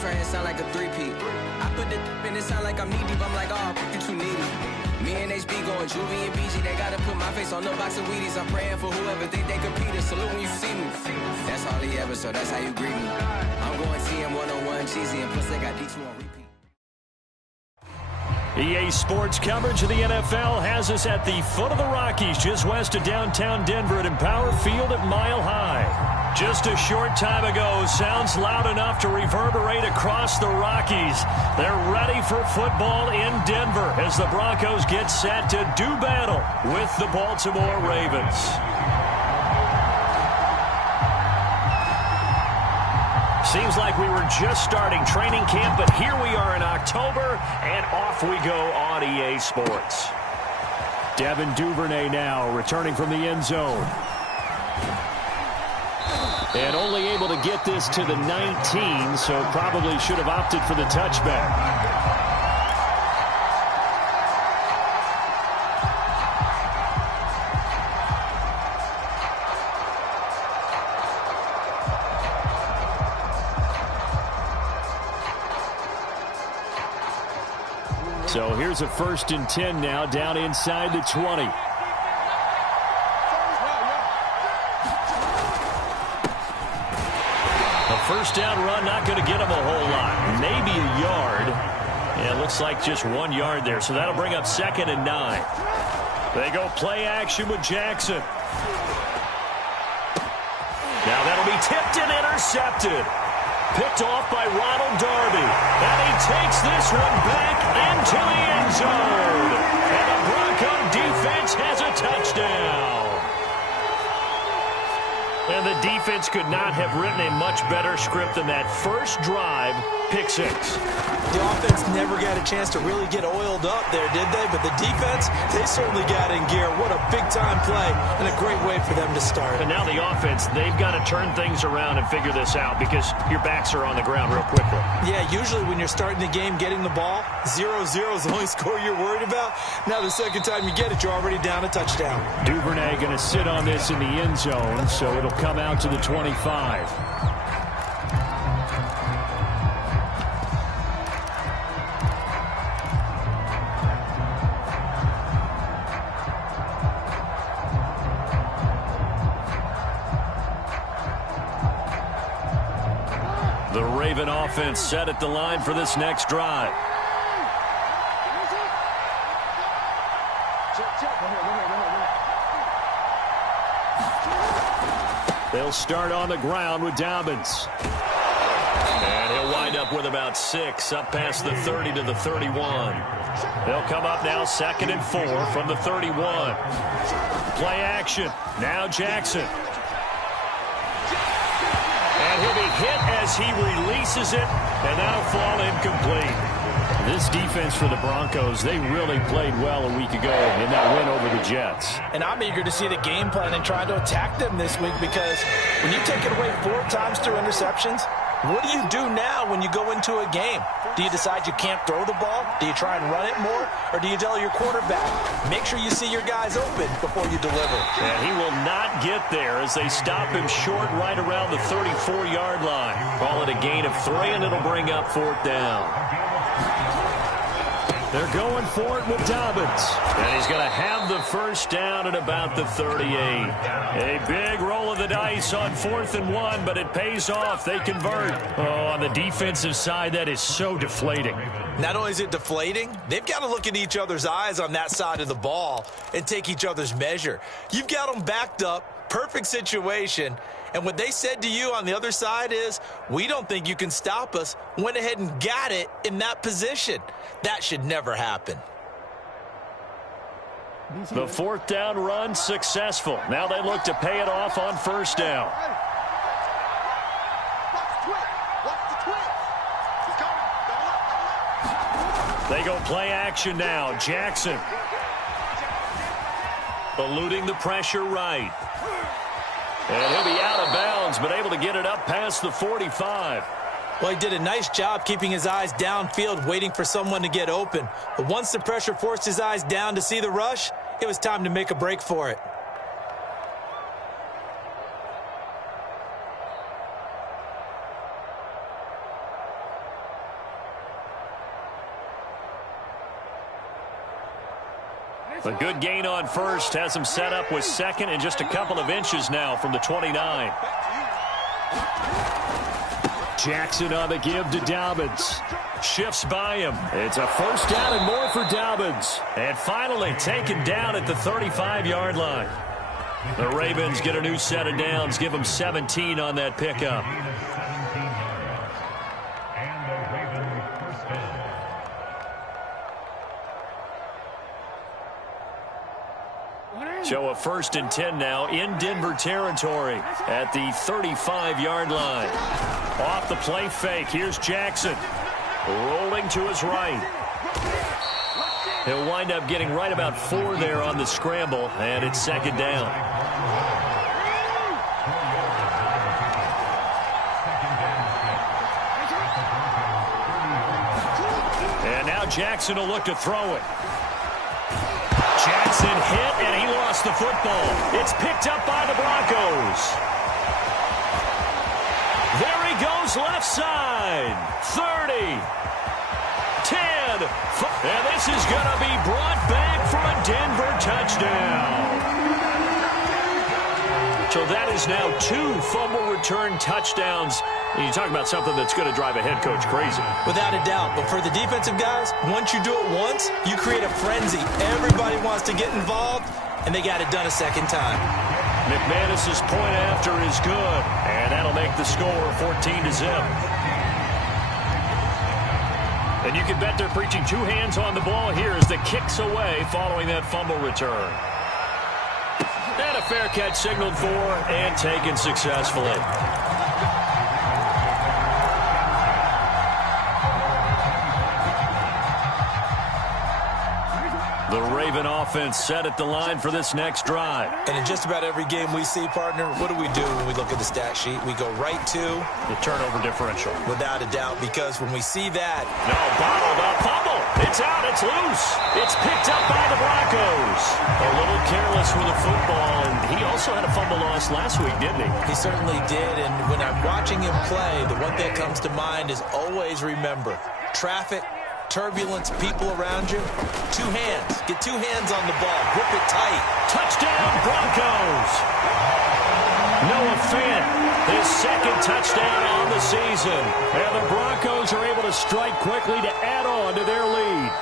verse right here sound like a three-peat. I put the in it sound like I'm knee-deep. I'm like, oh, you too needy. Me and HB going Juvie and BG. They gotta put my face on the box of Wheaties. I'm praying for whoever think they compete. Salute when you see me. That's all he ever, so that's how you greet me. I'm going TM 101 cheesy, and plus they got D2 on repeat. EA Sports coverage of the NFL has us at the foot of the Rockies, just west of downtown Denver at Empower Field at Mile High. Just a short time ago, sounds loud enough to reverberate across the Rockies. They're ready for football in Denver as the Broncos get set to do battle with the Baltimore Ravens. Seems like we were just starting training camp, but here we are in October, and off we go on EA Sports. Devin Duvernay now returning from the end zone. And only able to get this to the 19, so probably should have opted for the touchback. So here's a 1st and 10 now, down inside the 20. A first down run, not going to get him a whole lot. Maybe a yard. Yeah, it looks like just 1 yard there, so that'll bring up 2nd and 9. They go play action with Jackson. Now that'll be tipped and intercepted. Picked off by Ronald Darby. And he takes this one back into the end zone. And the Bronco defense has a touchdown. And the defense could not have written a much better script than that first drive, pick 6. The offense never got a chance to really get oiled up there, did they? But the defense, they certainly got in gear. What a big-time play and a great way for them to start. And now the offense, they've got to turn things around and figure this out because your backs are on the ground real quickly. Yeah, usually when you're starting the game getting the ball, 0-0 is the only score you're worried about. Now the second time you get it, you're already down a touchdown. Duvernay going to sit on this in the end zone, so it'll come out to the 25. The Raven offense set at the line for this next drive. They'll start on the ground with Dobbins. And he'll wind up with about 6, up past the 30 to the 31. They'll come up now 2nd and 4 from the 31. Play action. Now Jackson. And he'll be hit as he releases it, and that'll fall incomplete. This defense for the Broncos, they really played well a week ago in that win over the Jets. And I'm eager to see the game plan and try to attack them this week because when you take it away 4 times through interceptions, what do you do now when you go into a game? Do you decide you can't throw the ball? Do you try and run it more? Or do you tell your quarterback, make sure you see your guys open before you deliver? And he will not get there as they stop him short right around the 34-yard line. Call it a gain of 3, and it'll bring up 4th down. They're going for it with Dobbins. And he's going to have the first down at about the 38. A big roll of the dice on 4th and 1, but it pays off. They convert. Oh, on the defensive side, that is so deflating. Not only is it deflating, they've got to look in each other's eyes on that side of the ball and take each other's measure. You've got them backed up, perfect situation, and what they said to you on the other side is, we don't think you can stop us. Went ahead and got it in that position. That should never happen. The 4th down run successful. Now they look to pay it off on 1st down. They go play action now. Jackson. Eluding the pressure right. And he'll be out of bounds, but able to get it up past the 45. Well, he did a nice job keeping his eyes downfield, waiting for someone to get open. But once the pressure forced his eyes down to see the rush, it was time to make a break for it. A good gain on first has him set up with second and just a couple of inches now from the 29. Jackson on the give to Dobbins. Shifts by him. It's a first down and more for Dobbins. And finally taken down at the 35-yard line. The Ravens get a new set of downs. Give them 17 on that pickup. So a 1st and 10 now in Denver territory at the 35-yard line. Off the play fake. Here's Jackson. Rolling to his right. He'll wind up getting right about 4 there on the scramble, and it's 2nd down. And now Jackson will look to throw it. Jackson hit, and he lost the football. It's picked up by the Broncos. There he goes left side. 30. 10. And this is going to be brought back for a Denver touchdown. So that is now 2 fumble return touchdowns. And you talk about something that's going to drive a head coach crazy. Without a doubt. But for the defensive guys, once you do it once, you create a frenzy. Everybody wants to get involved, and they got it done a second time. McManus's point after is good, and that'll make the score 14-0. And you can bet they're preaching 2 hands on the ball here as the kick's away following that fumble return. And a fair catch signaled for and taken successfully. The Raven offense set at the line for this next drive. And in just about every game we see, partner, what do we do when we look at the stat sheet? We go right to the turnover differential. Without a doubt, because when we see that. No, bottled up, fumble. It's out, it's loose. It's picked up by the Broncos. A little careless with the football, and he also had a fumble loss last week, didn't he? He certainly did, and when I'm watching him play, the one thing that comes to mind is always remember, traffic, turbulence, people around you. 2 hands. Get 2 hands on the ball. Grip it tight. Touchdown, Broncos. Noah Fant, his 2nd touchdown on the season. And the Broncos are able to strike quickly to add on to their lead.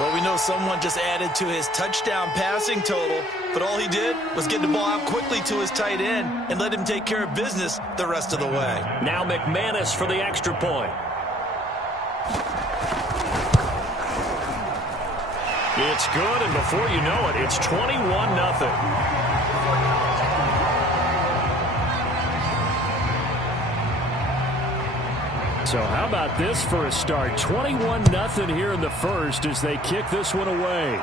Well, we know someone just added to his touchdown passing total, but all he did was get the ball out quickly to his tight end and let him take care of business the rest of the way. Now McManus for the extra point. It's good, and before you know it, it's 21-0. So how about this for a start? 21-0 here in the first as they kick this one away.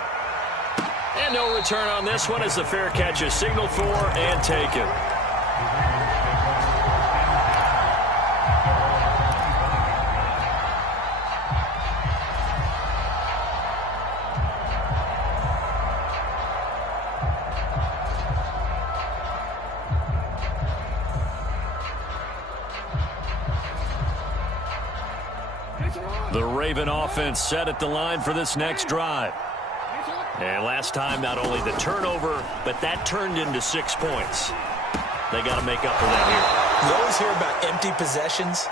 And no return on this one as the fair catch is signaled for and taken. The Raven offense set at the line for this next drive. And last time, not only the turnover, but that turned into 6 points. They got to make up for that here. You always hear about empty possessions,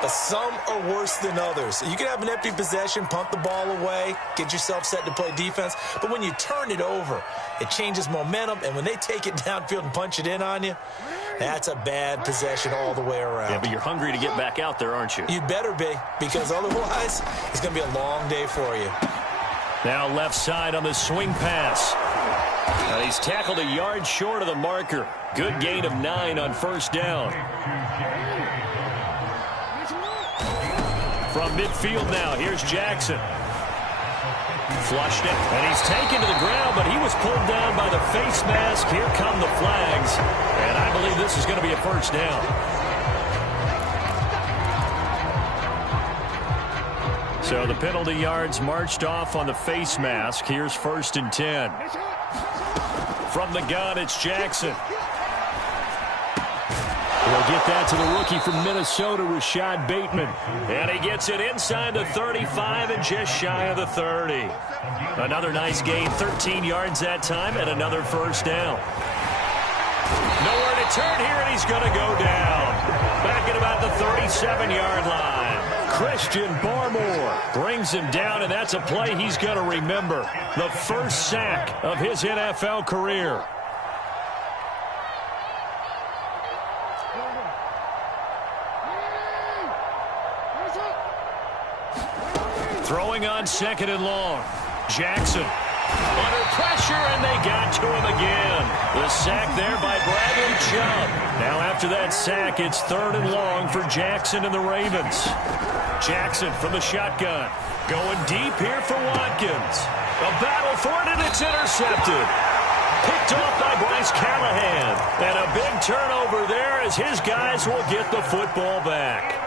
but some are worse than others. You can have an empty possession, pump the ball away, get yourself set to play defense, but when you turn it over, it changes momentum, and when they take it downfield and punch it in on you, that's a bad possession all the way around. Yeah, but you're hungry to get back out there, aren't you? You'd better be, because otherwise, it's going to be a long day for you. Now left side on the swing pass. And he's tackled a yard short of the marker. Good gain of 9 on 1st down. From midfield now, here's Jackson. Flushed it, and he's taken to the ground, but he was pulled down by the face mask. Here come the flags, and I believe this is going to be a 1st down. So the penalty yards marched off on the face mask. Here's 1st and 10. From the gun, it's Jackson. They'll get that to the rookie from Minnesota, Rashad Bateman. And he gets it inside the 35 and just shy of the 30. Another nice gain, 13 yards that time, and another first down. Nowhere to turn here, and he's going to go down. Back at about the 37-yard line. Christian Barmore brings him down, and that's a play he's going to remember. The first sack of his NFL career. Throwing on second and long. Jackson under pressure, and they got to him again. The sack there by Bradley Chubb. Now after that sack, it's third and long for Jackson and the Ravens. Jackson from the shotgun. Going deep here for Watkins. A battle for it, and it's intercepted. Picked off by Bryce Callahan. And a big turnover there as his guys will get the football back.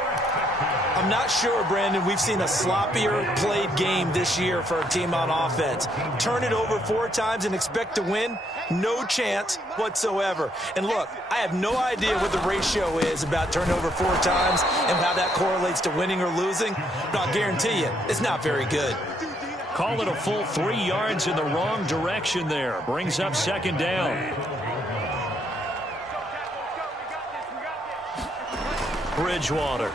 I'm not sure, Brandon, we've seen a sloppier played game this year for a team on offense. Turn it over 4 times and expect to win? No chance whatsoever. And look, I have no idea what the ratio is about turnover 4 times and how that correlates to winning or losing, but I'll guarantee you, it's not very good. Call it a full 3 yards in the wrong direction there. Brings up second down. Bridgewater.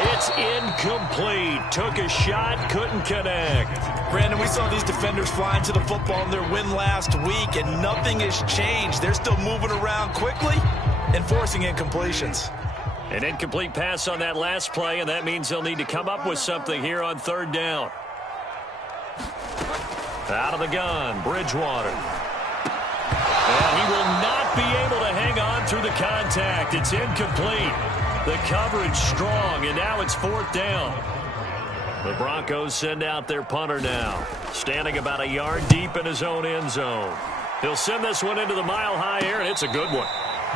It's incomplete. Took a shot, couldn't connect. Brandon, we saw these defenders flying to the football in their win last week, and nothing has changed. They're still moving around quickly and forcing incompletions. An incomplete pass on that last play, and that means they'll need to come up with something here on third down. Out of the gun, Bridgewater. And he will not be able to hang on through the contact. It's incomplete. The coverage strong, and now it's fourth down. The Broncos send out their punter now, standing about a yard deep in his own end zone. He'll send this one into the mile-high air, and it's a good one.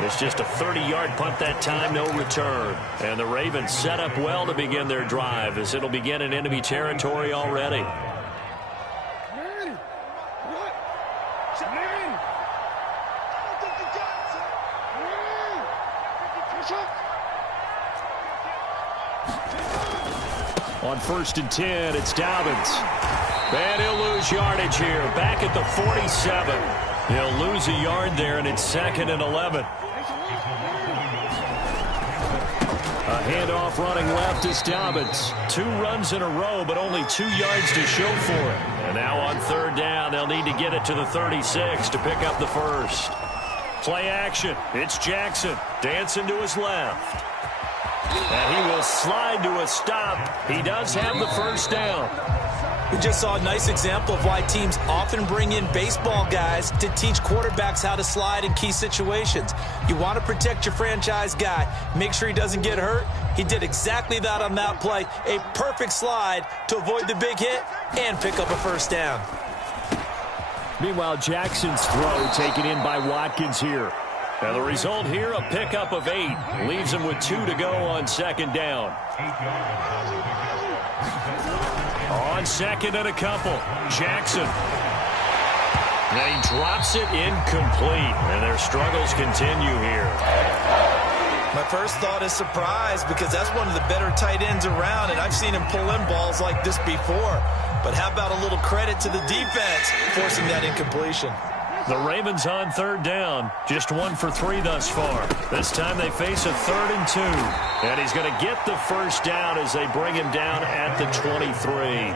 It's just a 30-yard punt that time, no return. And the Ravens set up well to begin their drive, as it'll begin in enemy territory already. On 1st and 10, it's Dobbins. And he'll lose yardage here. Back at the 47. He'll lose a yard there, and it's 2nd and 11. A handoff running left is Dobbins. 2 runs in a row, but only 2 yards to show for it. And now on third down, they'll need to get it to the 36 to pick up the first. Play action. It's Jackson dancing to his left. And he will slide to a stop. He does have the first down. We just saw a nice example of why teams often bring in baseball guys to teach quarterbacks how to slide in key situations. You want to protect your franchise guy. Make sure he doesn't get hurt. He did exactly that on that play. A perfect slide to avoid the big hit and pick up a first down. Meanwhile, Jackson's throw taken in by Watkins here. And the result here, a pickup of 8. Leaves him with 2 to go on second down. On second and a couple, Jackson. And he drops it incomplete. And their struggles continue here. My first thought is surprise, because that's one of the better tight ends around, and I've seen him pull in balls like this before. But how about a little credit to the defense forcing that incompletion? The Ravens on third down, just 1 for 3 thus far. This time they face a 3rd and 2. And he's going to get the first down as they bring him down at the 23.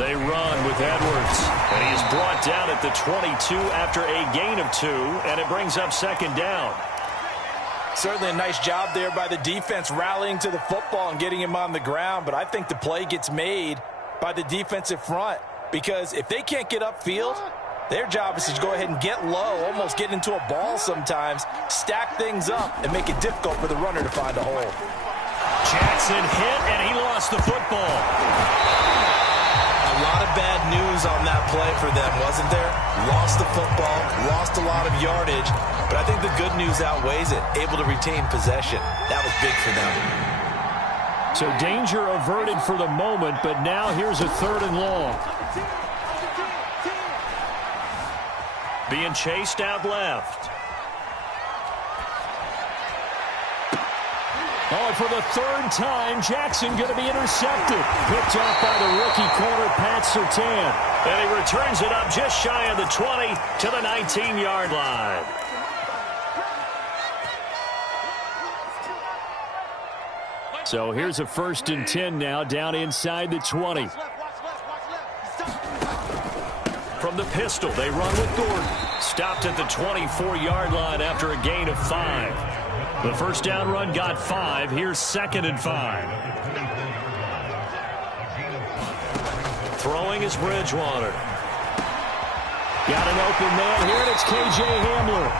They run with Edwards. And he is brought down at the 22 after a gain of 2. And it brings up second down. Certainly a nice job there by the defense rallying to the football and getting him on the ground, but I think the play gets made by the defensive front, because if they can't get upfield, their job is to go ahead and get low, almost get into a ball sometimes, stack things up, and make it difficult for the runner to find a hole. Jackson hit, and he lost the football. A lot of bad news on that play for them, wasn't there? Lost the football, lost a lot of yardage, but I think the good news outweighs it. Able to retain possession. That was big for them. So danger averted for the moment, but now here's a 3rd and long. being chased out left. Oh, and for the third time, Jackson going to be intercepted. Picked off by the rookie corner, Pat Surtain. And he returns it up just shy of the 20 to the 19-yard line. So here's a 1st and 10 now, down inside the 20. From the pistol, they run with Gordon. Stopped at the 24-yard line after a gain of 5. The first down run got 5. Here's 2nd and 5. Throwing is Bridgewater. Got an open man here, and it's K.J. Hamler.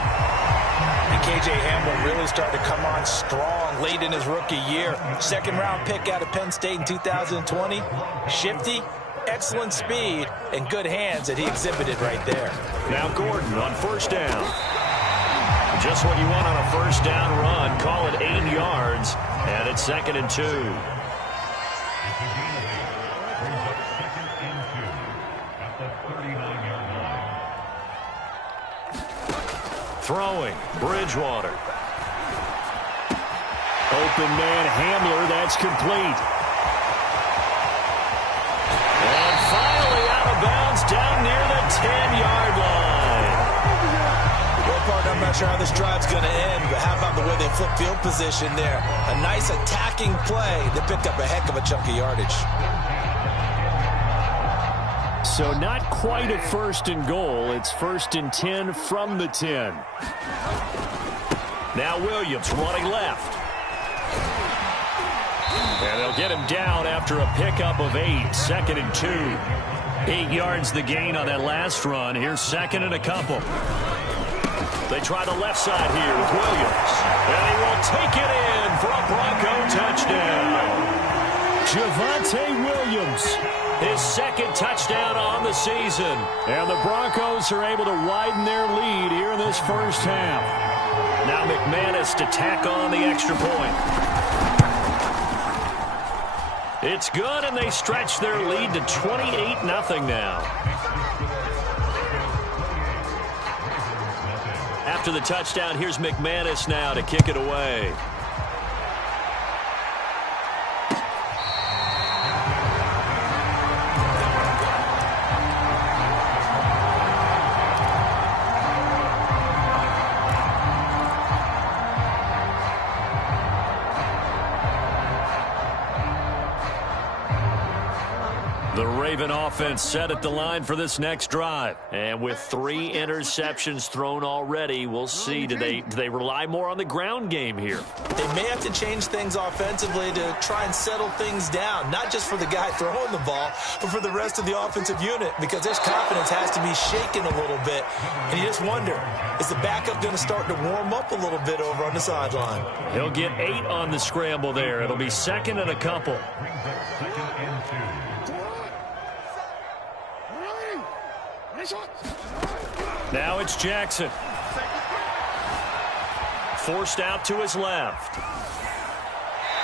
And K.J. Hamler really started to come on strong late in his rookie year. 2nd-round pick out of Penn State in 2020. Shifty, excellent speed, and good hands that he exhibited right there. Now Gordon on 1st down. Just what you want on a 1st down run. Call it 8 yards, and it's 2nd and 2. Throwing, Bridgewater. Open man, Hamler, that's complete. And finally out of bounds down near the 10-yard line. Well, partner, I'm not sure how this drive's going to end, but how about the way they flip field position there? A nice attacking play that picked up a heck of a chunk of yardage. So not quite a 1st and goal. It's 1st and 10 from the 10. Now Williams running left. And they'll get him down after a pickup of 8. 2nd and 2. 8 yards the gain on that last run. Here's 2nd and a couple. They try the left side here with Williams. And he will take it in for a Bronco touchdown. Javonte Williams, his 2nd touchdown on the season. And the Broncos are able to widen their lead here in this first half. Now McManus to tack on the extra point. It's good, and they stretch their lead to 28-0 now. After the touchdown, here's McManus now to kick it away. The Raven offense set at the line for this next drive. And with 3 interceptions thrown already, we'll see. Do they rely more on the ground game here? They may have to change things offensively to try and settle things down, not just for the guy throwing the ball, but for the rest of the offensive unit, because their confidence has to be shaken a little bit. And you just wonder, is the backup going to start to warm up a little bit over on the sideline? He'll get 8 on the scramble there. It'll be 2nd and a couple. Now it's Jackson. Forced out to his left.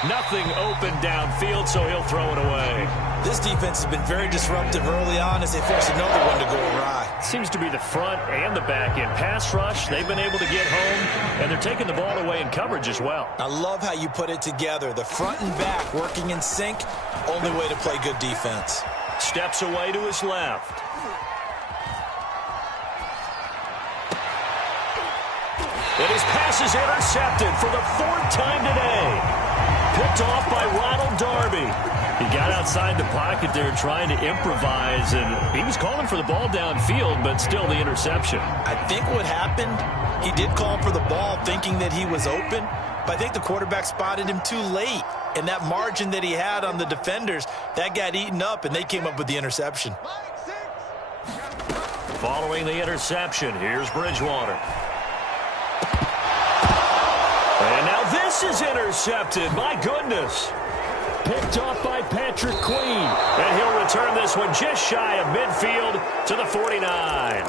Nothing open downfield, so he'll throw it away. This defense has been very disruptive early on as they force another one to go awry. Seems to be the front and the back end. Pass rush, they've been able to get home, and they're taking the ball away in coverage as well. I love how you put it together. The front and back working in sync, only way to play good defense. Steps away to his left. And his pass is intercepted for the 4th time today. Picked off by Ronald Darby. He got outside the pocket there trying to improvise, and he was calling for the ball downfield, but still the interception. I think what happened, he did call for the ball thinking that he was open, but I think the quarterback spotted him too late. And that margin that he had on the defenders, that got eaten up, and they came up with the interception. Following the interception, here's Bridgewater. And now this is intercepted. My goodness. Picked off by Patrick Queen. And he'll return this one just shy of midfield to the 49.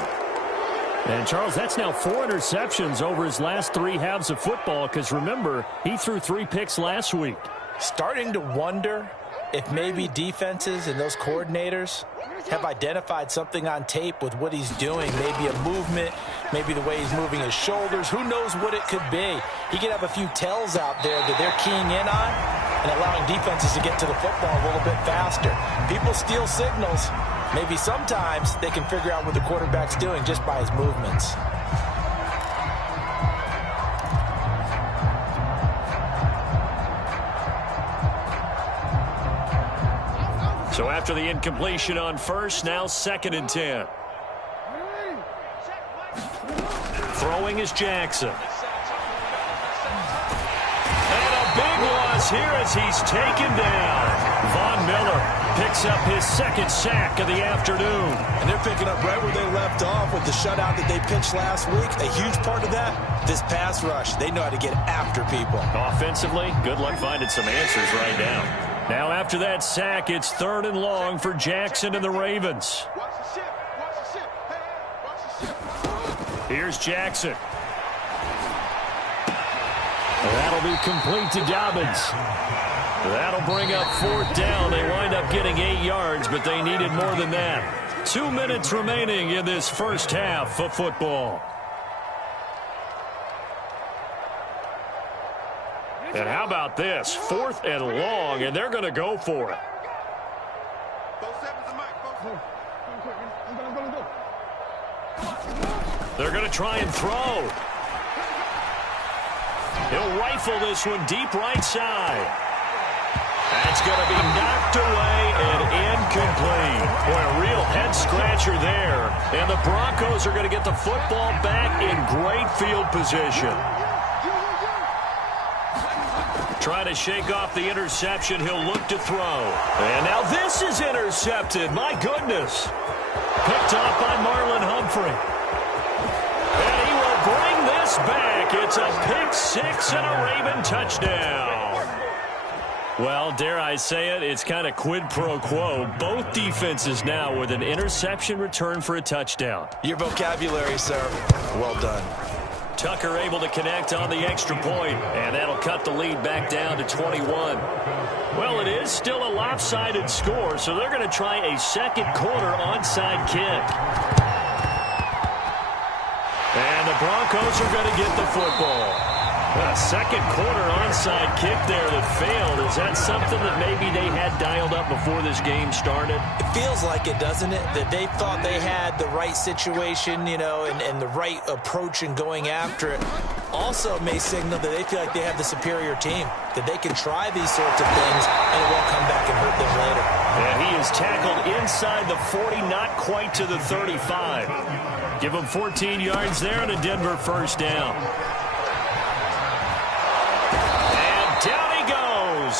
And, Charles, that's now 4 interceptions over his last 3 halves of football because, remember, he threw 3 picks last week. Starting to wonder if maybe defenses and those coordinators have identified something on tape with what he's doing, maybe a movement, maybe the way he's moving his shoulders. Who knows what it could be? He could have a few tells out there that they're keying in on and allowing defenses to get to the football a little bit faster. People steal signals. Maybe sometimes they can figure out what the quarterback's doing just by his movements. So after the incompletion on first, now 2nd and 10. Throwing is Jackson. And a big loss here as he's taken down. Von Miller picks up his 2nd sack of the afternoon. And they're picking up right where they left off with the shutout that they pitched last week. A huge part of that, this pass rush. They know how to get after people. Offensively, good luck finding some answers right now. Now after that sack, it's 3rd and long for Jackson and the Ravens. Here's Jackson. That'll be complete to Dobbins. That'll bring up 4th down. They wind up getting 8 yards, but they needed more than that. 2 minutes remaining in this first half of football. And how about this? 4th and long, and they're going to go for it. They're going to try and throw. He'll rifle this one deep right side. That's going to be knocked away and incomplete. Boy, a real head-scratcher there. And the Broncos are going to get the football back in great field position. Trying to shake off the interception. He'll look to throw. And now this is intercepted. My goodness. Picked off by Marlon Humphrey. And he will bring this back. It's a pick 6 and a Raven touchdown. Well, dare I say it, it's kind of quid pro quo. Both defenses now with an interception return for a touchdown. Your vocabulary, sir. Well done. Tucker able to connect on the extra point, and that'll cut the lead back down to 21. Well, it is still a lopsided score, so they're going to try a second quarter onside kick. And the Broncos are going to get the football. A second quarter onside kick there that failed. Is that something that maybe they had dialed up before this game started? It feels like it, doesn't it? That they thought they had the right situation, you know, and the right approach in going after it. Also may signal that they feel like they have the superior team, that they can try these sorts of things and it won't come back and hurt them later. And he is tackled inside the 40, not quite to the 35. Give him 14 yards there and a Denver first down.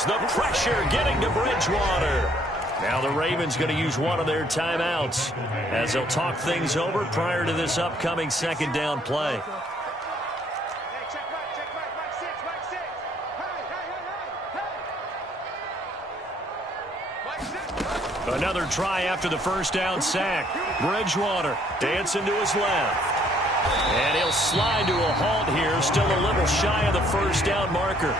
The pressure getting to Bridgewater. Now the Ravens going to use one of their timeouts as they'll talk things over prior to this upcoming 2nd down play. Another try after the first down sack. Bridgewater dancing to his left. And he'll slide to a halt here, still a little shy of the first down marker.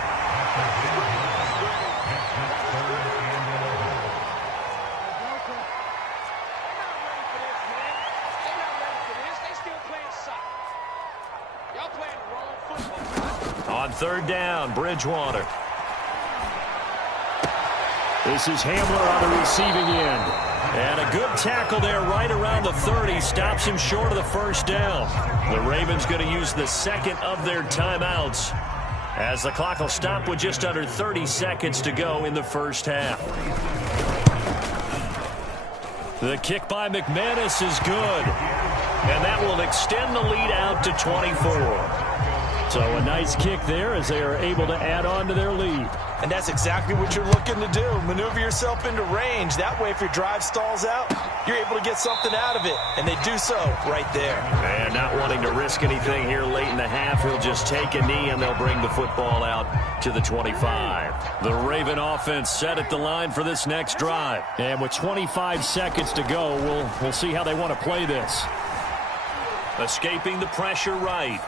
On 3rd down, Bridgewater. This is Hamler on the receiving end. And a good tackle there right around the 30. Stops him short of the first down. The Ravens going to use the 2nd of their timeouts as the clock will stop with just under 30 seconds to go in the first half. The kick by McManus is good. And that will extend the lead out to 24. So a nice kick there as they are able to add on to their lead. And that's exactly what you're looking to do. Maneuver yourself into range. That way, if your drive stalls out, you're able to get something out of it. And they do so right there. And not wanting to risk anything here late in the half, he'll just take a knee and they'll bring the football out to the 25. The Raven offense set at the line for this next drive. And with 25 seconds to go, we'll see how they want to play this. Escaping the pressure right.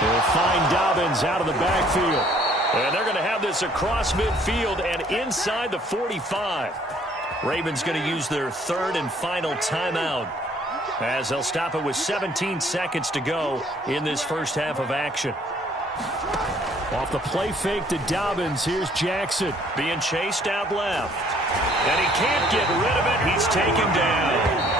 They'll find Dobbins out of the backfield. And they're going to have this across midfield and inside the 45. Ravens going to use their 3rd and final timeout as they'll stop it with 17 seconds to go in this first half of action. Off the play fake to Dobbins, here's Jackson being chased out left. And he can't get rid of it. He's taken down.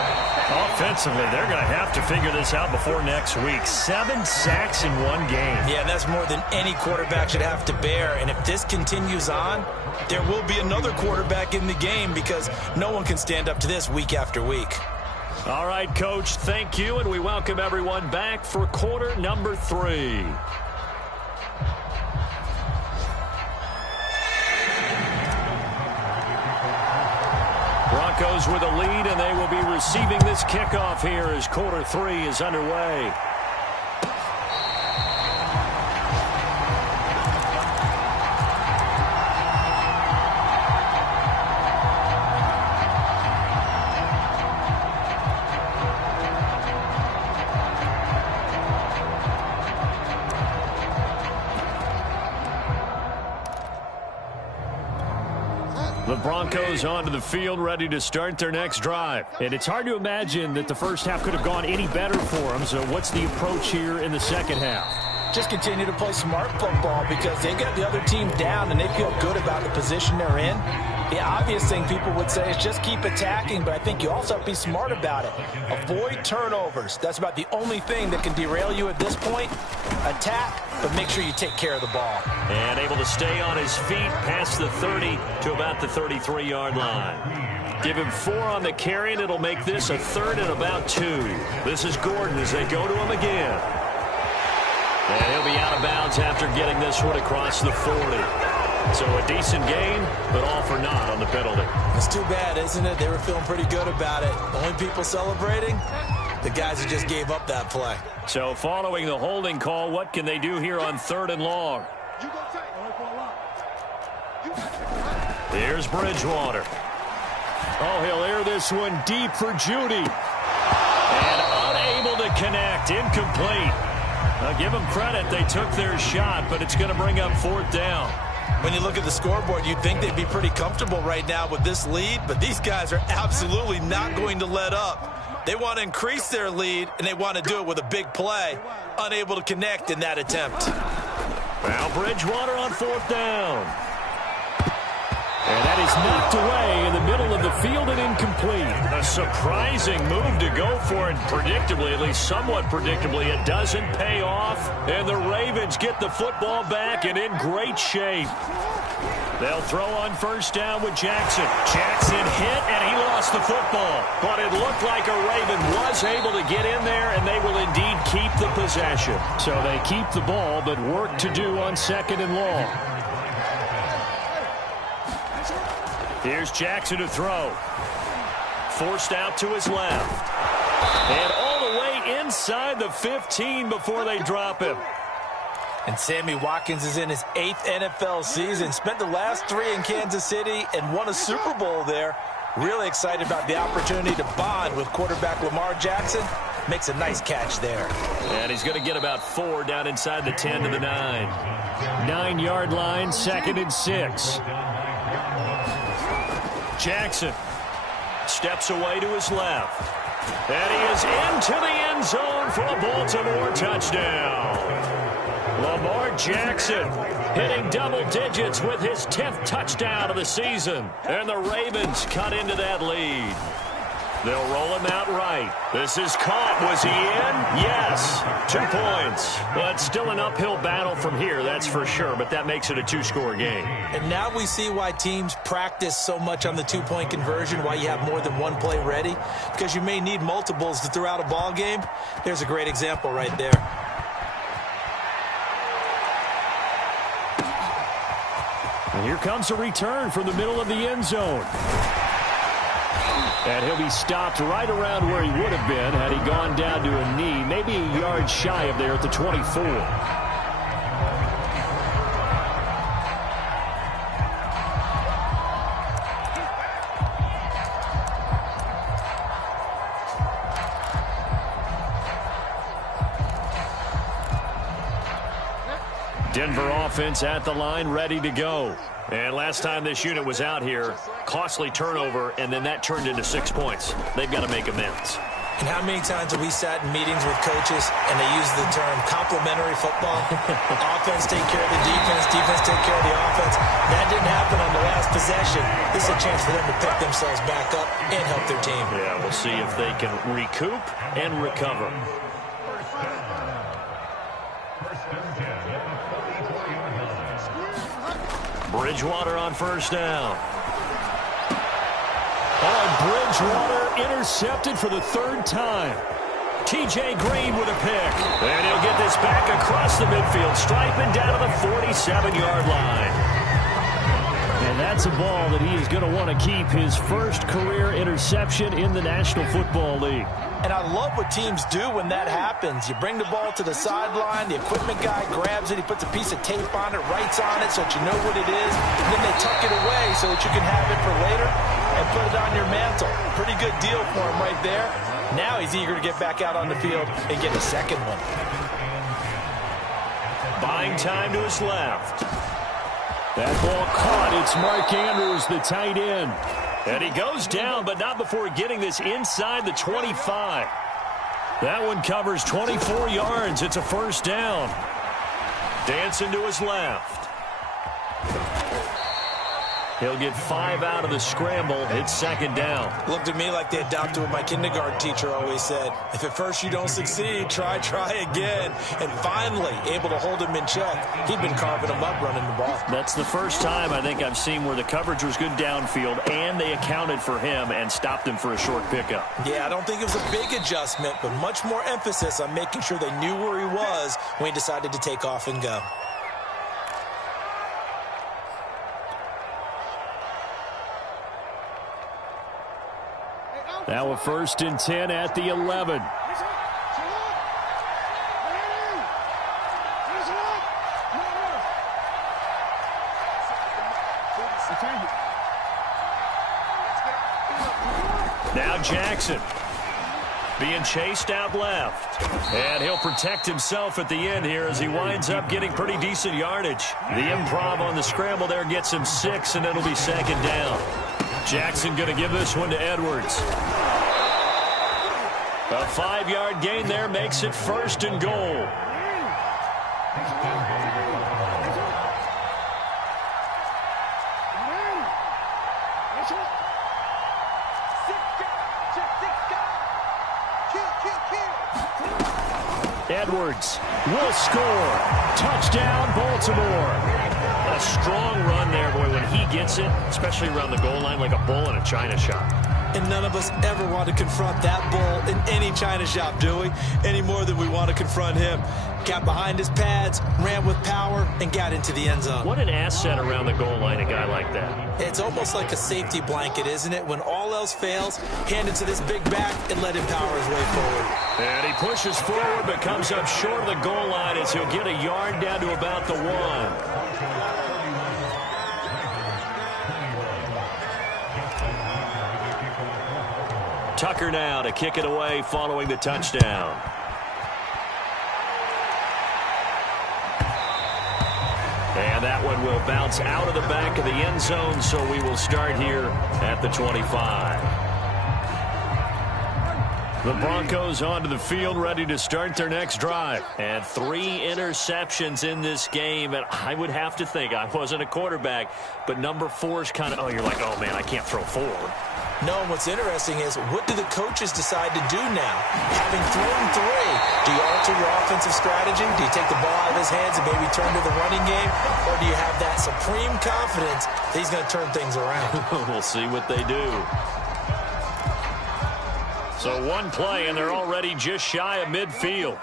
Offensively, they're going to have to figure this out before next week. 7 sacks in one game. Yeah, that's more than any quarterback should have to bear. And if this continues on, there will be another quarterback in the game because no one can stand up to this week after week. All right, Coach, thank you, and we welcome everyone back for quarter number 3. Broncos with a lead, and they will be receiving this kickoff here as quarter 3 is underway. The Broncos onto the field, ready to start their next drive. And it's hard to imagine that the first half could have gone any better for them. So what's the approach here in the second half? Just continue to play smart football because they got the other team down and they feel good about the position they're in. The obvious thing people would say is just keep attacking, but I think you also have to be smart about it. Avoid turnovers. That's about the only thing that can derail you at this point. Attack, but make sure you take care of the ball. And able to stay on his feet past the 30 to about the 33-yard line. Give him 4 on the carry, and it'll make this a 3rd and about 2. This is Gordon as they go to him again. And he'll be out of bounds after getting this one across the 40. So a decent game, but all for naught on the penalty. It's too bad, isn't it? They were feeling pretty good about it. Only people celebrating, the guys who just gave up that play. So following the holding call, what can they do here on 3rd and long? Here's Bridgewater. Oh, he'll air this one deep for Judy. And unable to connect, incomplete. I'll give them credit, they took their shot, but it's going to bring up 4th down. When you look at the scoreboard, you'd think they'd be pretty comfortable right now with this lead, but these guys are absolutely not going to let up. They want to increase their lead, and they want to do it with a big play. Unable to connect in that attempt. Now Bridgewater on 4th down. And that is knocked away in the middle of the field and incomplete. A surprising move to go for it. Predictably, at least somewhat predictably, it doesn't pay off. And the Ravens get the football back and in great shape. They'll throw on 1st down with Jackson. Jackson hit, and he lost the football. But it looked like a Raven was able to get in there, and they will indeed keep the possession. So they keep the ball, but work to do on 2nd and long. Here's Jackson to throw. Forced out to his left. And all the way inside the 15 before they drop him. And Sammy Watkins is in his 8th NFL season. Spent the last 3 in Kansas City and won a Super Bowl there. Really excited about the opportunity to bond with quarterback Lamar Jackson. Makes a nice catch there. And he's going to get about 4 down inside the 10 to the 9. 9-yard line, 2nd and 6. Jackson steps away to his left. And he is into the end zone for a Baltimore touchdown. Lamar Jackson hitting double digits with his 10th touchdown of the season. And the Ravens cut into that lead. They'll roll him out right. This is caught. Was he in? Yes. 2 points. But still an uphill battle from here, that's for sure. But that makes it a 2-score game. And now we see why teams practice so much on the 2-point conversion, why you have more than one play ready. Because you may need multiples to throw out a ball game. There's a great example right there. And here comes a return from the middle of the end zone. And he'll be stopped right around where he would have been had he gone down to a knee, maybe a yard shy of there at the 24. Denver offense at the line, ready to go. And last time this unit was out here, costly turnover, and then that turned into 6 points. They've got to make amends. And how many times have we sat in meetings with coaches and they use the term complementary football? Offense take care of the defense, defense take care of the offense. That didn't happen on the last possession. This is a chance for them to pick themselves back up and help their team. Yeah, we'll see if they can recoup and recover. Bridgewater on first down. Bridgewater intercepted for the third time. T.J. Green with a pick. And he'll get this back across the midfield, striping down to the 47-yard line. And that's a ball that he is going to want to keep, his first career interception in the National Football League. And I love what teams do when that happens. You bring the ball to the sideline, the equipment guy grabs it, he puts a piece of tape on it, writes on it so that you know what it is, and then they tuck it away so that you can have it for later and put it on your mantle. Pretty good deal for him right there. Now he's eager to get back out on the field and get a second one. Buying time to his left. That ball caught. It's Mark Andrews, the tight end. And he goes down, but not before getting this inside the 25. That one covers 24 yards. It's a first down. Dancing to his left. He'll get 5 out of the scramble. It's second down. Looked at me like they adopted what my kindergarten teacher always said. If at first you don't succeed, try again. And finally, able to hold him in check. He'd been carving him up running the ball. That's the first time I think I've seen where the coverage was good downfield and they accounted for him and stopped him for a short pickup. Yeah, I don't think it was a big adjustment, but much more emphasis on making sure they knew where he was when he decided to take off and go. Now a 1st and 10 at the 11. Now Jackson being chased out left. And he'll protect himself at the end here as he winds up getting pretty decent yardage. The improv on the scramble there gets him 6, and it'll be second down. Jackson going to give this one to Edwards. A 5-yard gain there makes it 1st and goal. Edwards will score. Touchdown, Baltimore. A strong run there, boy, when he gets it, especially around the goal line, like a bull in a china shop. And none of us ever want to confront that bull in any china shop, do we? Any more than we want to confront him. Got behind his pads, ran with power, and got into the end zone. What an asset around the goal line, a guy like that. It's almost like a safety blanket, isn't it? When all else fails, hand it to this big back and let him power his way forward. And he pushes forward but comes up short of the goal line as he'll get a yard down to about the 1. Tucker now to kick it away following the touchdown. And that one will bounce out of the back of the end zone, so we will start here at the 25. The Broncos onto the field, ready to start their next drive. And 3 interceptions in this game, and I would have to think, I wasn't a quarterback, but number 4 is kind of, oh, you're like, oh, man, I can't throw 4. No, and what's interesting is, what do the coaches decide to do now? Having thrown 3, do you alter your offensive strategy? Do you take the ball out of his hands and maybe turn to the running game? Or do you have that supreme confidence that he's going to turn things around? We'll see what they do. So 1 play, and they're already just shy of midfield.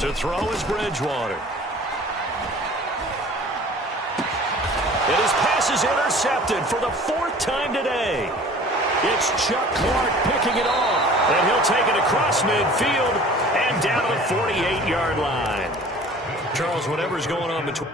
To throw is Bridgewater. And his pass is intercepted for the 4th time today. It's Chuck Clark picking it off. And he'll take it across midfield and down to the 48-yard line. Charles, whatever's going on between...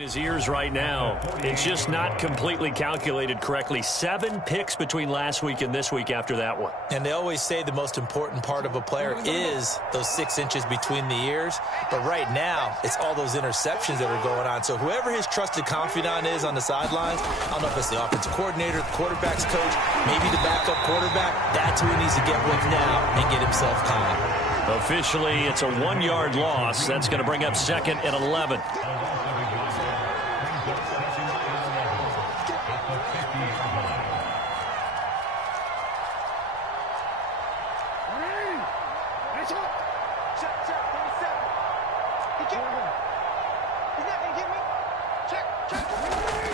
His ears right now. It's just not completely calculated correctly. 7 picks between last week and this week after that one. And they always say the most important part of a player is those 6 inches between the ears. But right now, it's all those interceptions that are going on. So whoever his trusted confidant is on the sidelines, I don't know if it's the offensive coordinator, the quarterback's coach, maybe the backup quarterback, that's who he needs to get with now and get himself calm. Officially, it's a 1-yard loss. That's going to bring up 2nd and 11.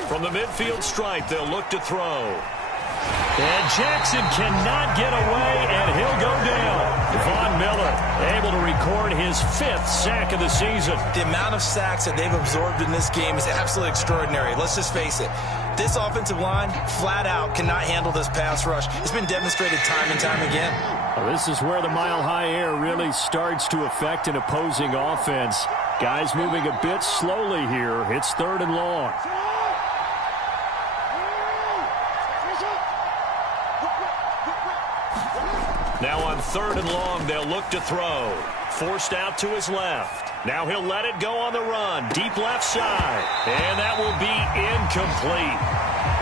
From the midfield stripe, they'll look to throw. And Jackson cannot get away, and he'll go down. Von Miller able to record his 5th sack of the season. The amount of sacks that they've absorbed in this game is absolutely extraordinary. Let's just face it. This offensive line, flat out, cannot handle this pass rush. It's been demonstrated time and time again. Well, this is where the mile-high air really starts to affect an opposing offense. Guys moving a bit slowly here. It's 3rd and long. Now on 3rd and long, they'll look to throw. Forced out to his left. Now he'll let it go on the run. Deep left side. And that will be incomplete.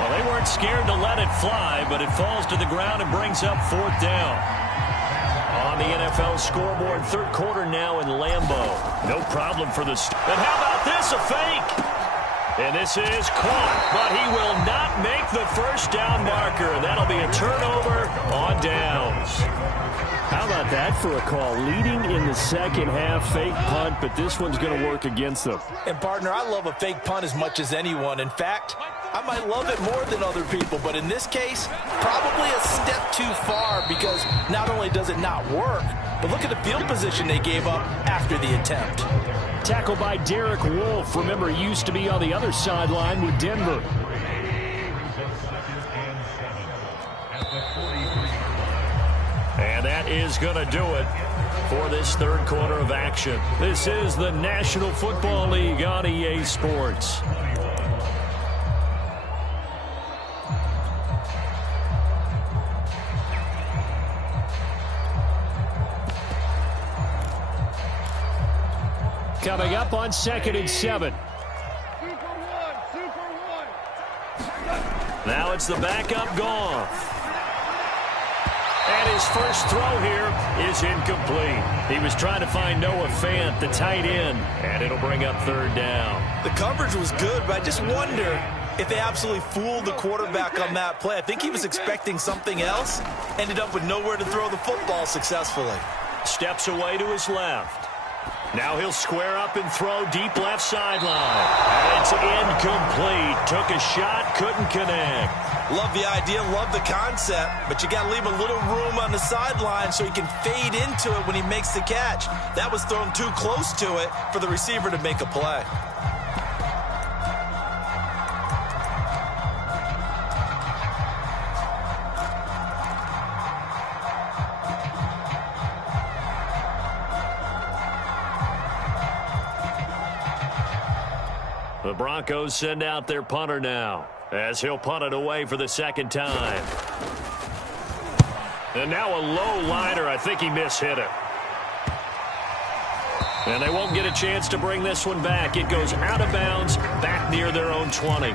Well, they weren't scared to let it fly, but it falls to the ground and brings up 4th down. On the NFL scoreboard, 3rd quarter now in Lambeau. No problem for the... And how about this, a fake? And this is caught, but he will not make the 1st down marker. And that'll be a turnover on downs. How about that for a call? Leading in the 2nd half, fake punt, but this one's going to work against them. And, partner, I love a fake punt as much as anyone. In fact, I might love it more than other people, but in this case, probably a step too far because not only does it not work, but look at the field position they gave up after the attempt. Tackled by Derek Wolfe. Remember, he used to be on the other sideline with Denver. And that is going to do it for this 3rd quarter of action. This is the National Football League on EA Sports. Coming up on 2nd and 7. Now it's the backup Goff. And his first throw here is incomplete. He was trying to find Noah Fant, the tight end, and it'll bring up 3rd down. The coverage was good, but I just wonder if they absolutely fooled the quarterback on that play. I think he was expecting something else, ended up with nowhere to throw the football successfully. Steps away to his left. Now he'll square up and throw deep left sideline. And it's incomplete. Took a shot, couldn't connect. Love the idea, love the concept, but you got to leave a little room on the sideline so he can fade into it when he makes the catch. That was thrown too close to it for the receiver to make a play. The Broncos send out their punter now, as he'll punt it away for the 2nd time. And now a low liner. I think he mishit it. And they won't get a chance to bring this one back. It goes out of bounds, back near their own 20.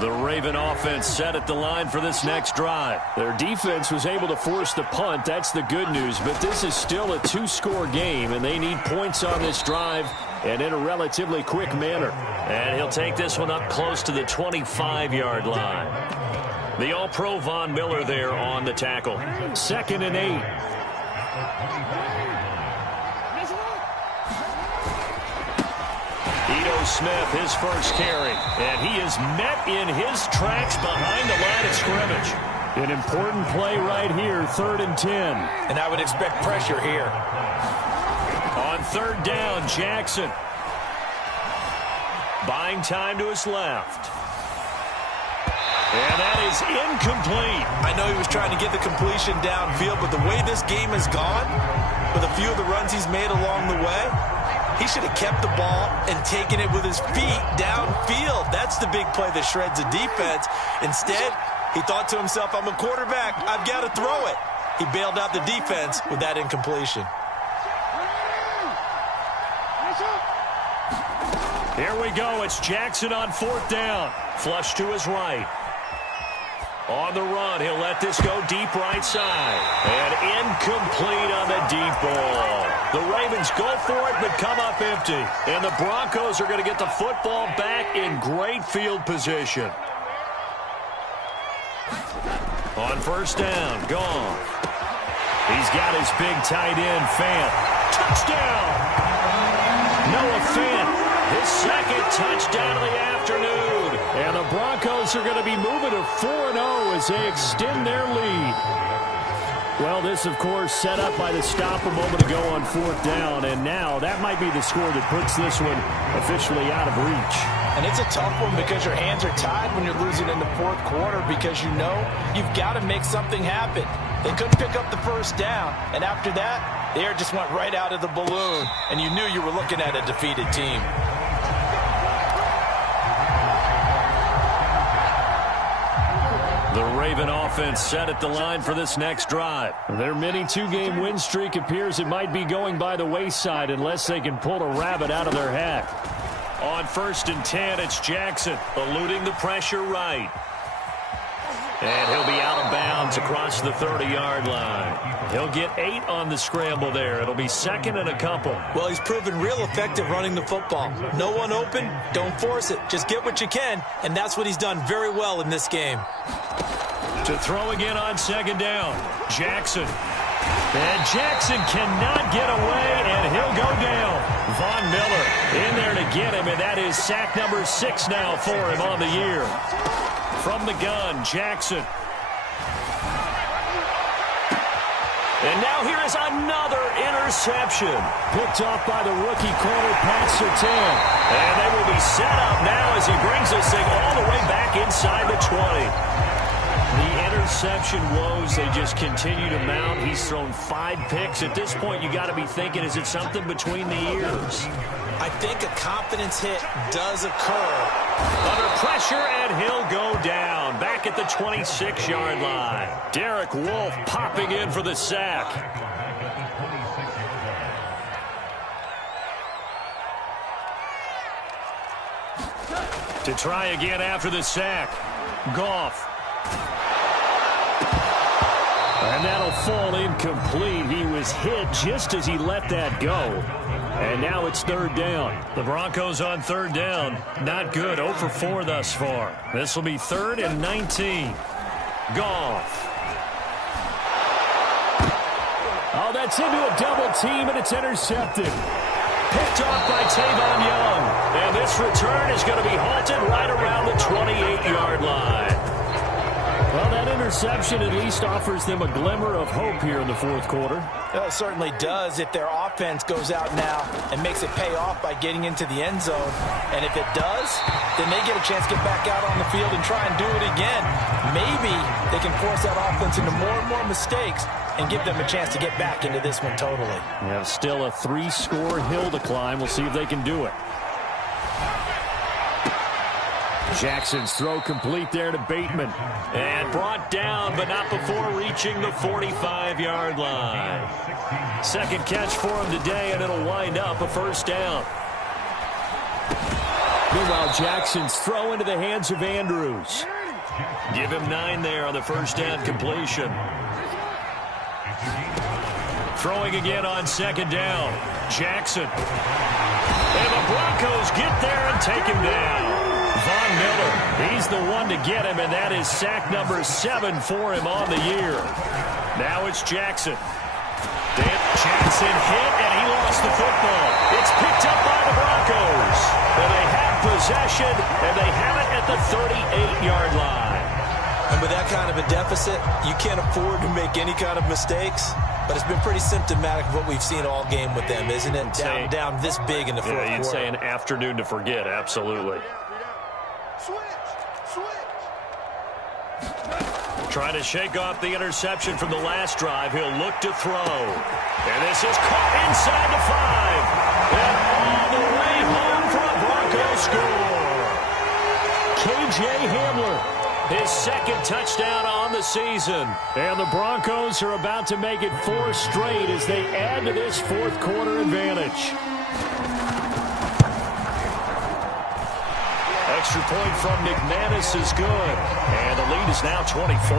The Raven offense set at the line for this next drive. Their defense was able to force the punt. That's the good news. But this is still a 2-score game, and they need points on this drive and in a relatively quick manner. And he'll take this one up close to the 25-yard line. The All-Pro Von Miller there on the tackle. 2nd and 8. Smith, his first carry, and he is met in his tracks behind the line of scrimmage. An important play right here, 3rd and 10. And I would expect pressure here. On 3rd down, Jackson. Buying time to his left. And that is incomplete. I know he was trying to get the completion downfield, but the way this game has gone, with a few of the runs he's made along the way, he should have kept the ball and taken it with his feet downfield. That's the big play that shreds the defense. Instead, he thought to himself, I'm a quarterback, I've got to throw it. He bailed out the defense with that incompletion. Here we go. It's Jackson on 4th down. Flush to his right. On the run, he'll let this go deep right side. And incomplete on the deep ball. The Ravens go for it, but come up empty. And the Broncos are going to get the football back in great field position. On 1st down, gone. He's got his big tight end, Fant. Touchdown! Noah Fant. His 2nd touchdown of the afternoon. And the Broncos are going to be moving to 4-0 as they extend their lead. Well, this, of course, set up by the stop a moment ago on 4th down. And now that might be the score that puts this one officially out of reach. And it's a tough one because your hands are tied when you're losing in the 4th quarter because you know you've got to make something happen. They couldn't pick up the 1st down. And after that, the air just went right out of the balloon. And you knew you were looking at a defeated team. The Raven offense set at the line for this next drive. Their mini 2-game win streak appears it might be going by the wayside unless they can pull a rabbit out of their hat. On 1st and 10, it's Jackson eluding the pressure right. And he'll be out of bounds across the 30-yard line. He'll get 8 on the scramble there. It'll be 2nd and a couple. Well, he's proven real effective running the football. No one open, don't force it. Just get what you can, and that's what he's done very well in this game. To throw again on 2nd down, Jackson. And Jackson cannot get away, and he'll go down. Von Miller in there to get him, and that is sack number 6 now for him on the year. From the gun, Jackson. And now here is another interception. Picked off by the rookie corner, Pat Surtain. And they will be set up now as he brings this thing all the way back inside the 20. The interception woes, they just continue to mount. He's thrown 5 picks. At this point, you got to be thinking, is it something between the ears? I think a confidence hit does occur. Under pressure, and he'll go down. Back at the 26-yard line. Derek Wolfe popping in for the sack. To try again after the sack. Goff. And that'll fall incomplete. He was hit just as he let that go. And now it's 3rd down. The Broncos on 3rd down. Not good. 0 for 4 thus far. This will be 3rd and 19. Goff. Oh, that's into a double team, and it's intercepted. Picked off by Tavon Young. And this return is going to be halted right around the 28-yard line. Well, that interception at least offers them a glimmer of hope here in the 4th quarter. Well, it certainly does if their offense goes out now and makes it pay off by getting into the end zone. And if it does, then they get a chance to get back out on the field and try and do it again. Maybe they can force that offense into more and more mistakes and give them a chance to get back into this one totally. Yeah, still a 3-score hill to climb. We'll see if they can do it. Jackson's throw complete there to Bateman. And brought down, but not before reaching the 45-yard line. 2nd catch for him today, and it'll wind up a 1st down. Meanwhile, Jackson's throw into the hands of Andrews. Give him 9 there on the 1st down completion. Throwing again on 2nd down. Jackson. And the Broncos get there and take him down. Von Miller, he's the one to get him, and that is sack number 7 for him on the year. Now it's Jackson. Jackson hit, and he lost the football. It's picked up by the Broncos. And they have possession, and they have it at the 38-yard line. And with that kind of a deficit, you can't afford to make any kind of mistakes. But it's been pretty symptomatic of what we've seen all game with them, isn't it? Down this big in the 4th quarter. You'd say an afternoon to forget, absolutely. Trying to shake off the interception from the last drive. He'll look to throw. And this is caught inside the 5. And all the way home for a Broncos score. K.J. Hamler, his second touchdown on the season. And the Broncos are about to make it 4 straight as they add to this fourth quarter advantage. Extra point from McManus is good. And the lead is now 24.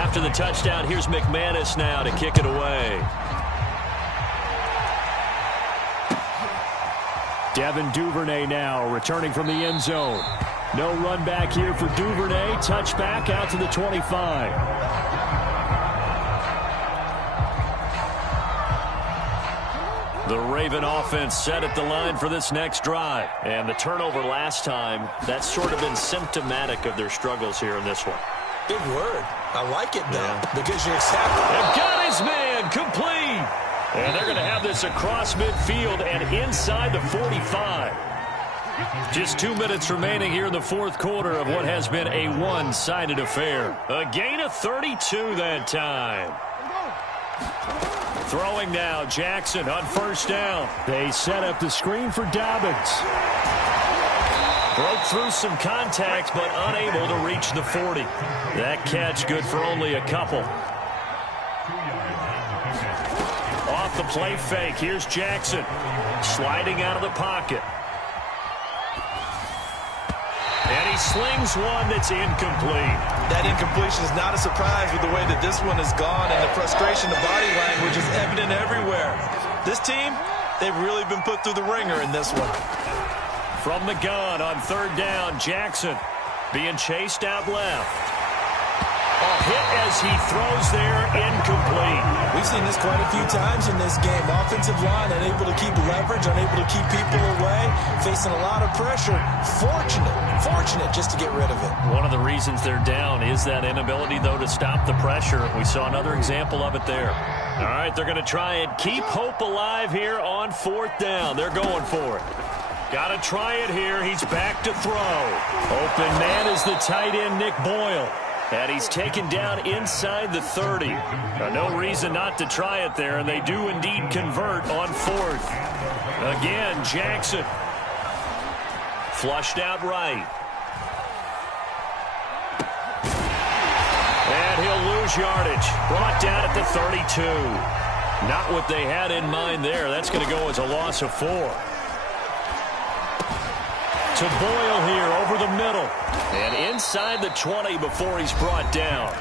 After the touchdown, here's McManus now to kick it away. Devin Duvernay now returning from the end zone. No run back here for Duvernay. Touchback out to the 25. The Raven offense set at the line for this next drive. And the turnover last time, that's sort of been symptomatic of their struggles here in this one. Big word. I like it, though, because you accept it. They've got his man complete. And they're going to have this across midfield and inside the 45. Just 2 minutes remaining here in the fourth quarter of what has been a one-sided affair. A gain of 32 that time. Throwing now, Jackson on first down. They set up the screen for Dobbins. Broke through some contact, but unable to reach the 40. That catch good for only a couple. Off the play fake, here's Jackson. Sliding out of the pocket. And he slings one that's incomplete. That incompletion is not a surprise with the way that this one has gone, and the frustration, the body language is evident everywhere. This team, they've really been put through the ringer in this one. From the gun on third down, Jackson being chased out left. A hit as he throws there, incomplete. We've seen this quite a few times in this game. Offensive line unable to keep leverage, unable to keep people away, facing a lot of pressure. Fortunate just to get rid of it. One of the reasons they're down is that inability, though, to stop the pressure. We saw another example of it there. All right, they're going to try and keep hope alive here on fourth down. They're going for it. Got to try it here. He's back to throw. Open man is the tight end, Nick Boyle. And he's taken down inside the 30. No reason not to try it there, and they do indeed convert on fourth. Again, Jackson. Flushed out right. And he'll lose yardage. Brought down at the 32. Not what they had in mind there. That's going to go as a loss of 4. To Boyle here over the middle. And inside the 20 before he's brought down.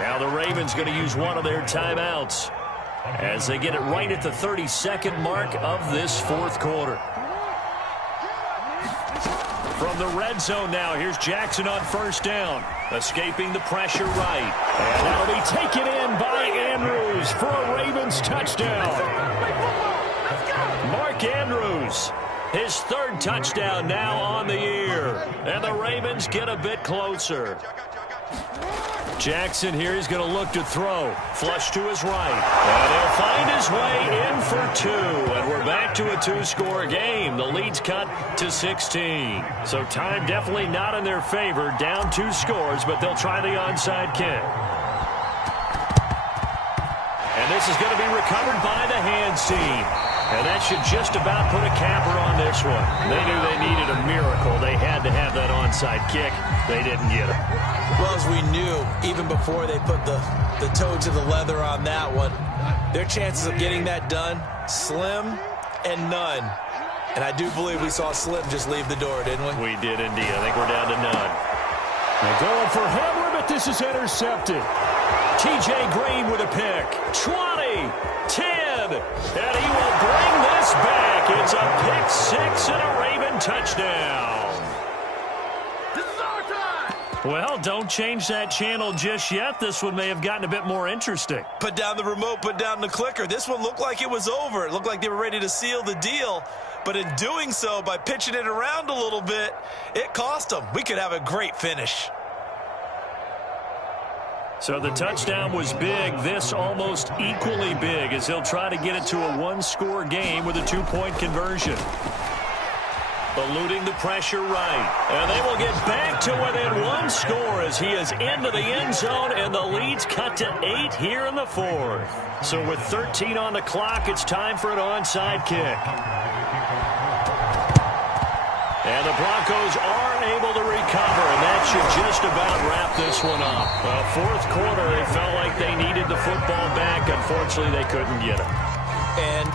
Now the Ravens going to use one of their timeouts as they get it right at the 32nd mark of this fourth quarter. From the red zone now, here's Jackson on first down. Escaping the pressure right. And that'll be taken in by Andrews for a Ravens touchdown. Mark Andrews. His third touchdown now on the year. And the Ravens get a bit closer. Jackson here is going to look to throw. Flush to his right. And he'll find his way in for 2. And we're back to a 2-score game. The lead's cut to 16. So time definitely not in their favor. Down 2 scores, but they'll try the onside kick. And this is going to be recovered by the hands team. And that should just about put a capper on this one. They knew they needed a miracle. They had to have that onside kick. They didn't get it. Well, as we knew, even before they put the toe to the leather on that one, their chances of getting that done, slim and none. And I do believe we saw Slim just leave the door, didn't we? We did indeed. I think we're down to none. They're going for Hamler, but this is intercepted. T.J. Green with a pick. 20, 10, and he will bring this back. It's a pick 6 and a Raven touchdown. Well, don't change that channel just yet. This one may have gotten a bit more interesting. Put down the remote, put down the clicker. This one looked like it was over. It looked like they were ready to seal the deal. But in doing so, by pitching it around a little bit, it cost them. We could have a great finish. So the touchdown was big. This almost equally big as he'll try to get it to a 1-score game with a 2-point conversion. eluding the pressure right. And they will get back to within one score as he is into the end zone, and the lead's cut to 8 here in the fourth. So with 13 on the clock, it's time for an onside kick. And the Broncos are able to recover, and that should just about wrap this one up. Fourth quarter, it felt like they needed the football back. Unfortunately, they couldn't get it. And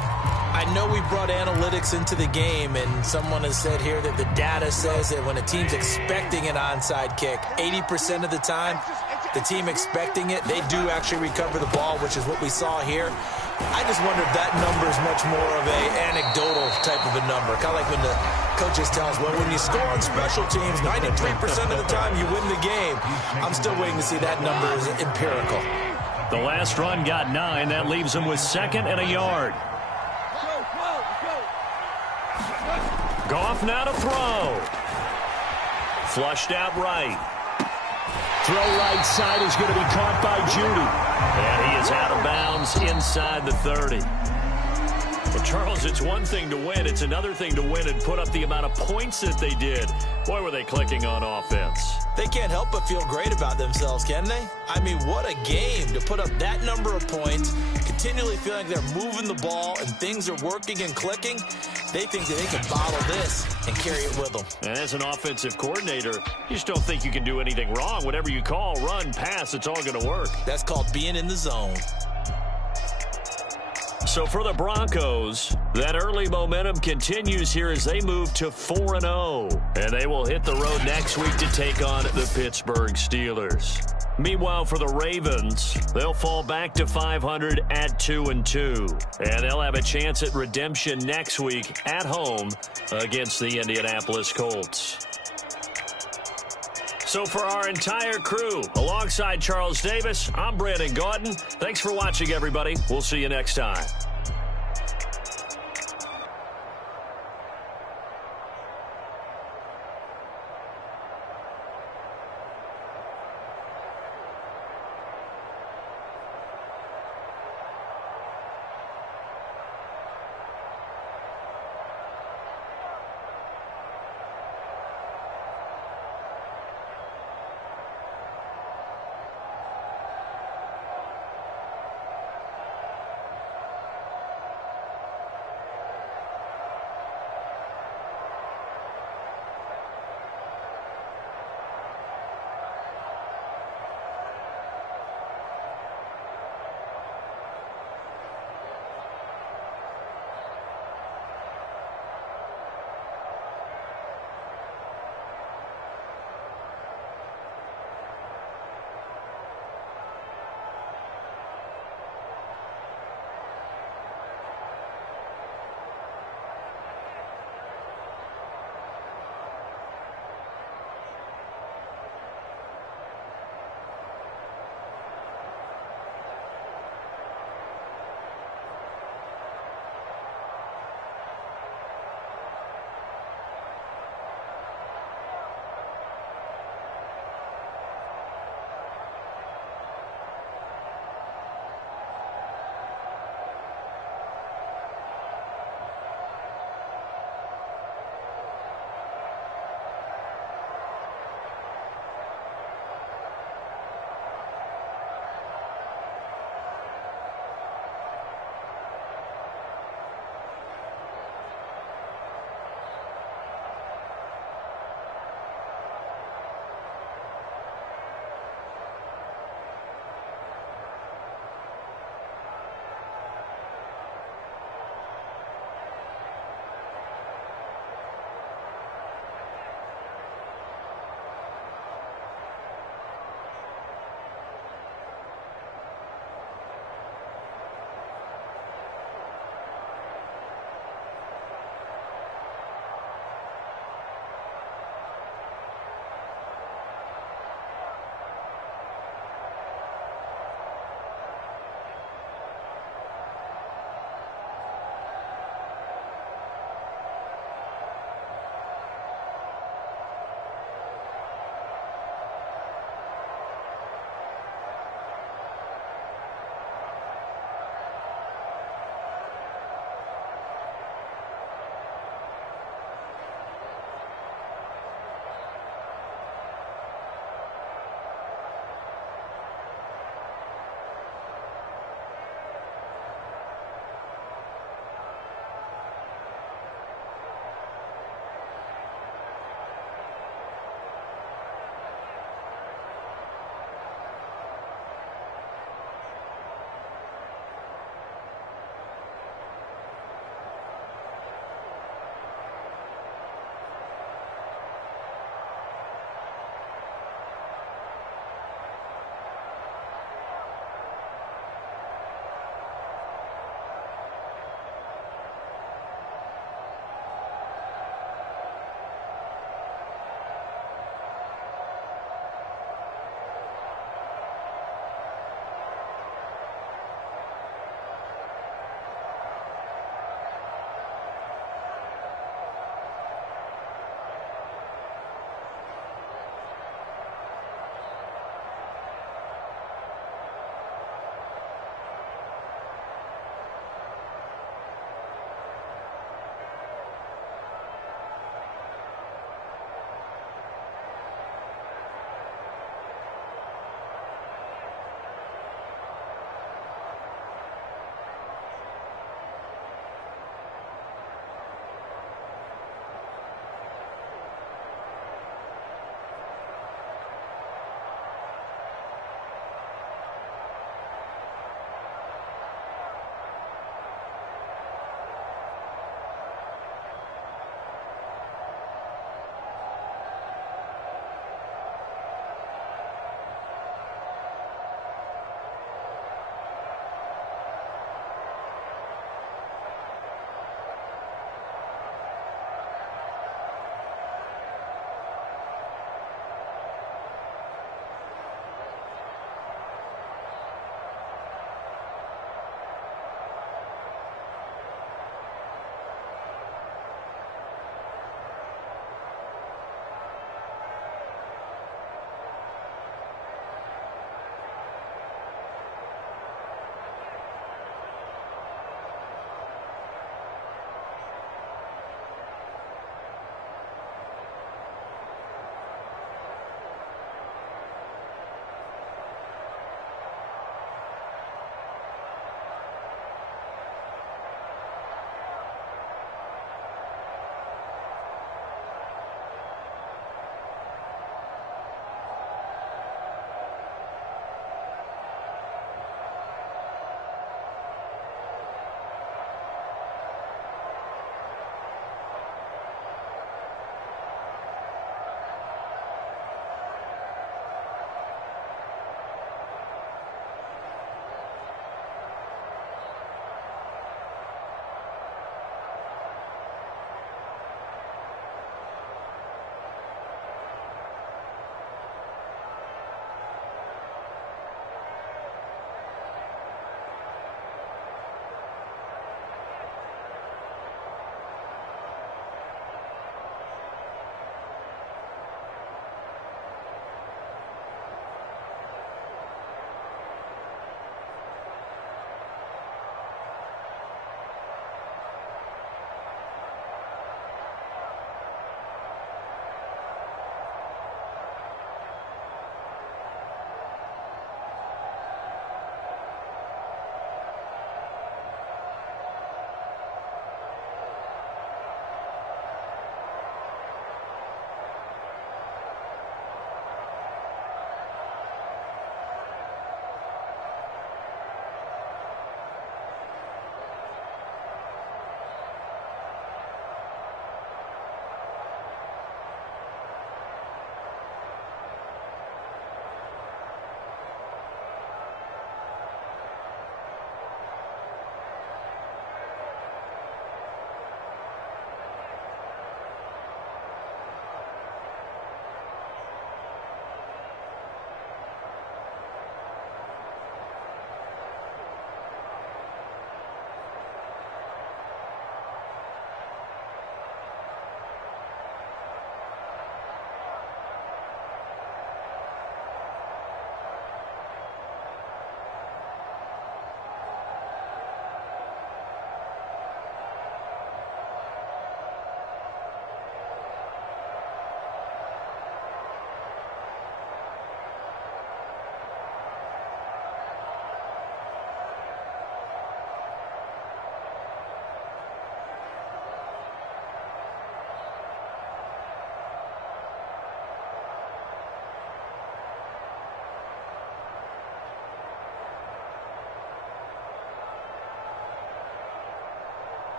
I know we brought analytics into the game, and someone has said here that the data says that when a team's expecting an onside kick, 80% of the time, the team expecting it, they do actually recover the ball, which is what we saw here. I just wonder if that number is much more of a anecdotal type of a number. Kind of like when the coaches tell us, well, when you score on special teams, 93% of the time you win the game. I'm still waiting to see that number is empirical. The last run got 9. That leaves them with 2nd and a yard. Goff now to throw. Flushed out right. Throw right side is going to be caught by Judy. And he is out of bounds inside the 30. Well, Charles, it's one thing to win. It's another thing to win and put up the amount of points that they did. Boy, were they clicking on offense. They can't help but feel great about themselves, can they? I mean, what a game to put up that number of points, continually feeling like they're moving the ball and things are working and clicking. They think that they can bottle this and carry it with them. And as an offensive coordinator, you just don't think you can do anything wrong. Whatever you call, run, pass, it's all going to work. That's called being in the zone. So for the Broncos, that early momentum continues here as they move to 4-0. And they will hit the road next week to take on the Pittsburgh Steelers. Meanwhile, for the Ravens, they'll fall back to 500 at 2-2. And they'll have a chance at redemption next week at home against the Indianapolis Colts. So for our entire crew, alongside Charles Davis, I'm Brandon Gaudin. Thanks for watching, everybody. We'll see you next time.